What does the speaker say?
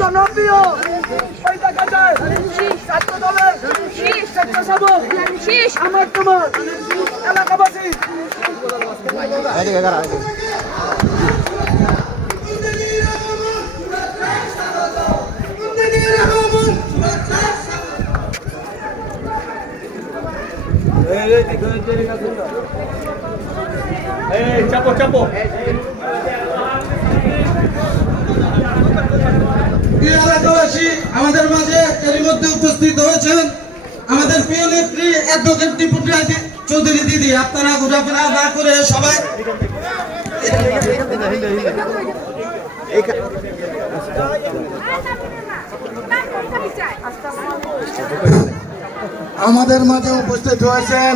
জনপ্রিয় ছাত্র দলের স্বেচ্ছাসেবক আমার তোমার এলাকাবাসী চাপো চাপো এলাকাবাসী আমাদের মাঝে এর মধ্যে উপস্থিত হয়েছেন আমাদের প্রিয় নেত্রী অ্যাডভোকেট ডিপুটি চৌধুরী দিদি। আপনারা ঘোরাফেরা না করে সবাই আমাদের মাঝে উপস্থিত হয়েছেন।